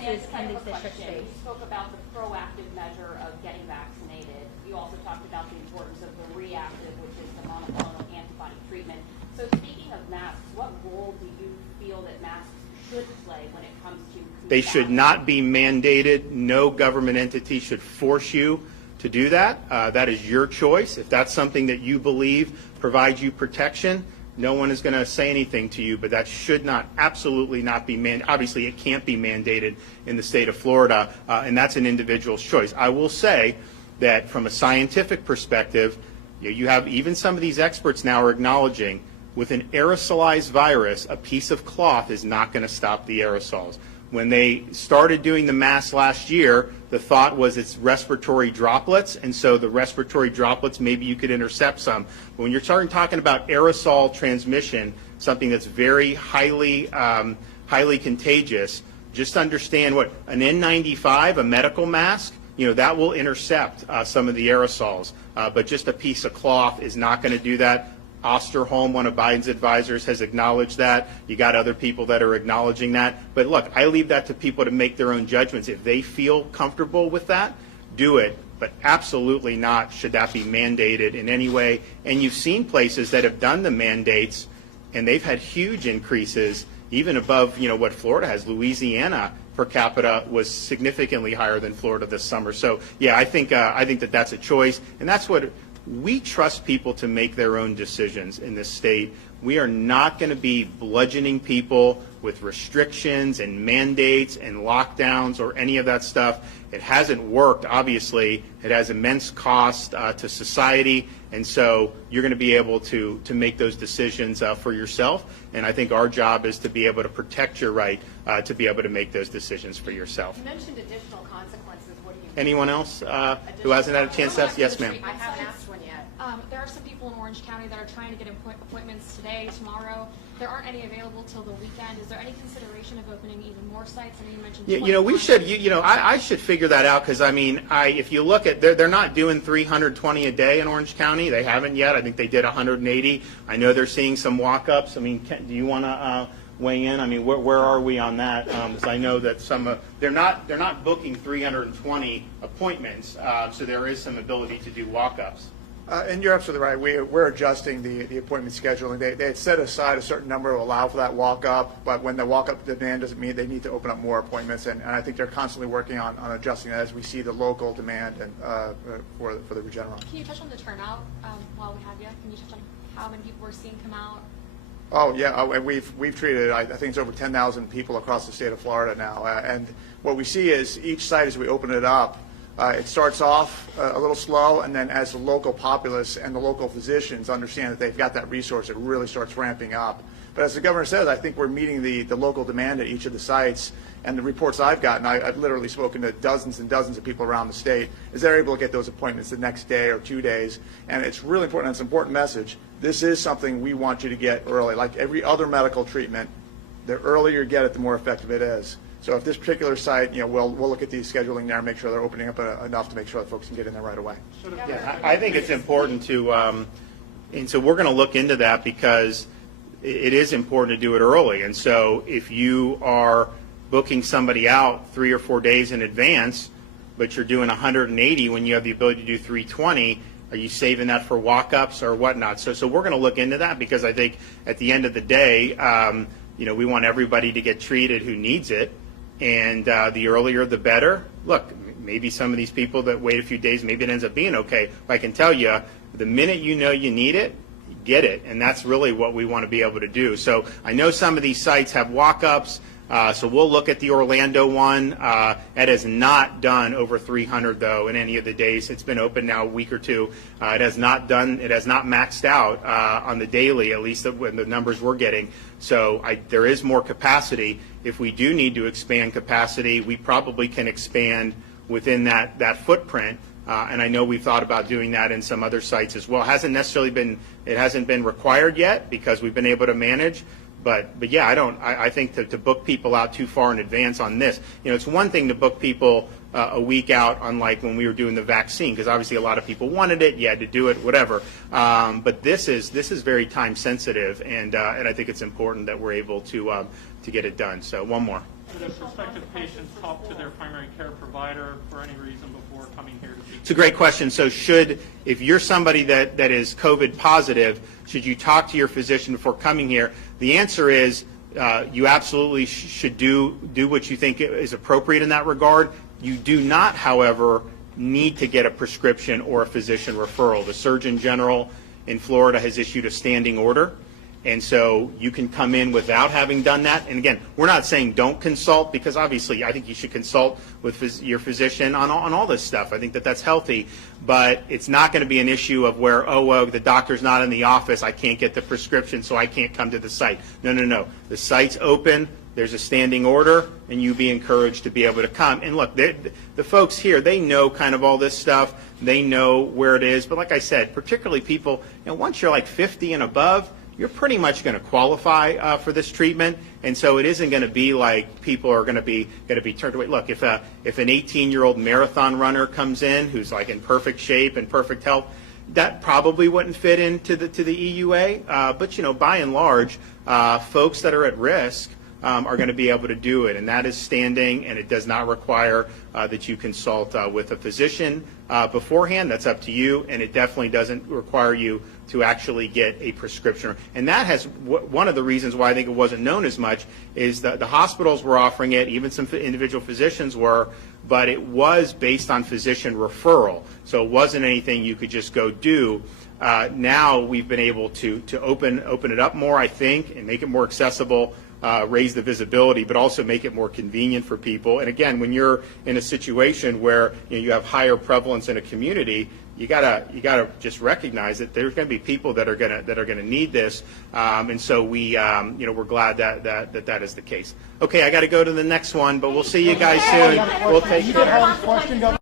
Texas, 10 district states. You spoke about the proactive measure of getting vaccinated. You also talked about the importance of the reactive, which is the monoclonal antibody treatment. So speaking of masks, what role do you feel that masks should play when it comes to They should not be mandated. No government entity should force you to do that. That is your choice. If that's something that you believe provides you protection, no one is going to say anything to you, but that should not, absolutely not be mandated. Obviously, it can't be mandated in the state of Florida, and that's an individual's choice. I will say that from a scientific perspective, you have even some of these experts now are acknowledging with an aerosolized virus, a piece of cloth is not going to stop the aerosols. When they started doing the masks last year, the thought was it's respiratory droplets, and so the respiratory droplets, maybe you could intercept some. But when you're talking about aerosol transmission, something that's very highly contagious, just understand what an N95, a medical mask, that will intercept some of the aerosols. But just a piece of cloth is not going to do that. Osterholm, one of Biden's advisors, has acknowledged that. You got other people that are acknowledging that. But look, I leave that to people to make their own judgments. If they feel comfortable with that, do it. But absolutely not should that be mandated in any way. And you've seen places that have done the mandates, and they've had huge increases, even above what Florida has. Louisiana per capita was significantly higher than Florida this summer. So yeah, I think that that's a choice, and that's what. We trust people to make their own decisions in this state. We are not going to be bludgeoning people with restrictions and mandates and lockdowns or any of that stuff. It hasn't worked, obviously. It has immense cost to society, and so you're going to be able to make those decisions for yourself. And I think our job is to be able to protect your right to be able to make those decisions for yourself. You mentioned additional consequences. What do you Anyone else who hasn't had a chance to ask? Yes, ma'am. I haven't asked one yet. There are some people in Orange County that are trying to get appointments today, tomorrow. There aren't any available till the weekend. Is there any consideration of opening even more sites? I know you mentioned. Yeah, we should. I should figure that out because if you look at, they're not doing 320 a day in Orange County. They haven't yet. I think they did 180. I know they're seeing some walk-ups. Do you want to weigh in? Where are we on that? Because I know that some they're not booking 320 appointments, so there is some ability to do walk-ups. And you're absolutely right. We're adjusting the appointment scheduling. They had set aside a certain number to allow for that walk-up, but when the walk-up demand doesn't meet, they need to open up more appointments. And I think they're constantly working on adjusting that as we see the local demand and for the Regeneron. Can you touch on the turnout while we have you? Can you touch on how many people we're seeing come out? Oh yeah, and we've treated I think it's over 10,000 people across the state of Florida now. And what we see is each site as we open it up. It starts off a little slow, and then as the local populace and the local physicians understand that they've got that resource, it really starts ramping up. But as the governor says, I think we're meeting the local demand at each of the sites. And the reports I've gotten, I've literally spoken to dozens and dozens of people around the state, is they're able to get those appointments the next day or 2 days. And it's really important, and it's an important message. This is something we want you to get early. Like every other medical treatment, the earlier you get it, the more effective it is. So if this particular site, we'll look at the scheduling there and make sure they're opening up enough to make sure that folks can get in there right away. Yeah, I think it's important to, and so we're going to look into that because it is important to do it early. And so if you are booking somebody out 3 or 4 days in advance, but you're doing 180 when you have the ability to do 320, are you saving that for walk-ups or whatnot? So we're going to look into that because I think at the end of the day, we want everybody to get treated who needs it. And the earlier the better. Look, maybe some of these people that wait a few days, maybe it ends up being okay. But I can tell you, the minute you know you need it, get it. And that's really what we want to be able to do. So I know some of these sites have walk-ups. So we'll look at the Orlando one. It has not done over 300 though in any of the days. It's been open now a week or two. It has not maxed out on the daily, at least when the numbers we're getting. So there is more capacity. If we do need to expand capacity, we probably can expand within that footprint. And I know we've thought about doing that in some other sites as well. It hasn't been required yet because we've been able to manage. But yeah, I think to book people out too far in advance on this, it's one thing to book people a week out, unlike when we were doing the vaccine, because obviously a lot of people wanted it, you had to do it, whatever. But this is very time sensitive, and I think it's important that we're able to get it done. So one more. Should a prospective patient talk to their primary care provider for any reason before coming here to see? It's a great question. So if you're somebody that is COVID positive, should you talk to your physician before coming here? The answer is you absolutely should do what you think is appropriate in that regard. You do not, however, need to get a prescription or a physician referral. The Surgeon General in Florida has issued a standing order. And so you can come in without having done that. And again, we're not saying don't consult, because obviously I think you should consult with your physician on all this stuff. I think that's healthy. But it's not going to be an issue of where, oh, well, the doctor's not in the office, I can't get the prescription, so I can't come to the site. No. The site's open. There's a standing order, and you be encouraged to be able to come. And look, the folks here, they know kind of all this stuff. They know where it is. But like I said, particularly people, once you're like 50 and above, you're pretty much going to qualify for this treatment, and so it isn't going to be like people are going to be turned away. Look, if an 18-year-old marathon runner comes in who's like in perfect shape and perfect health, that probably wouldn't fit into the EUA. But by and large, folks that are at risk are going to be able to do it, and that is standing, and it does not require that you consult with a physician beforehand. That's up to you, and it definitely doesn't require you to actually get a prescription. And that has one of the reasons why I think it wasn't known as much is that the hospitals were offering it, even some individual physicians were, but it was based on physician referral, so it wasn't anything you could just go do. Now we've been able to open it up more, I think, and make it more accessible. Raise the visibility, but also make it more convenient for people. And again, when you're in a situation where you have higher prevalence in a community, you gotta just recognize that there's going to be people that are gonna need this. And so we're glad that is the case. Okay, I got to go to the next one, but we'll see you guys soon. We'll take care.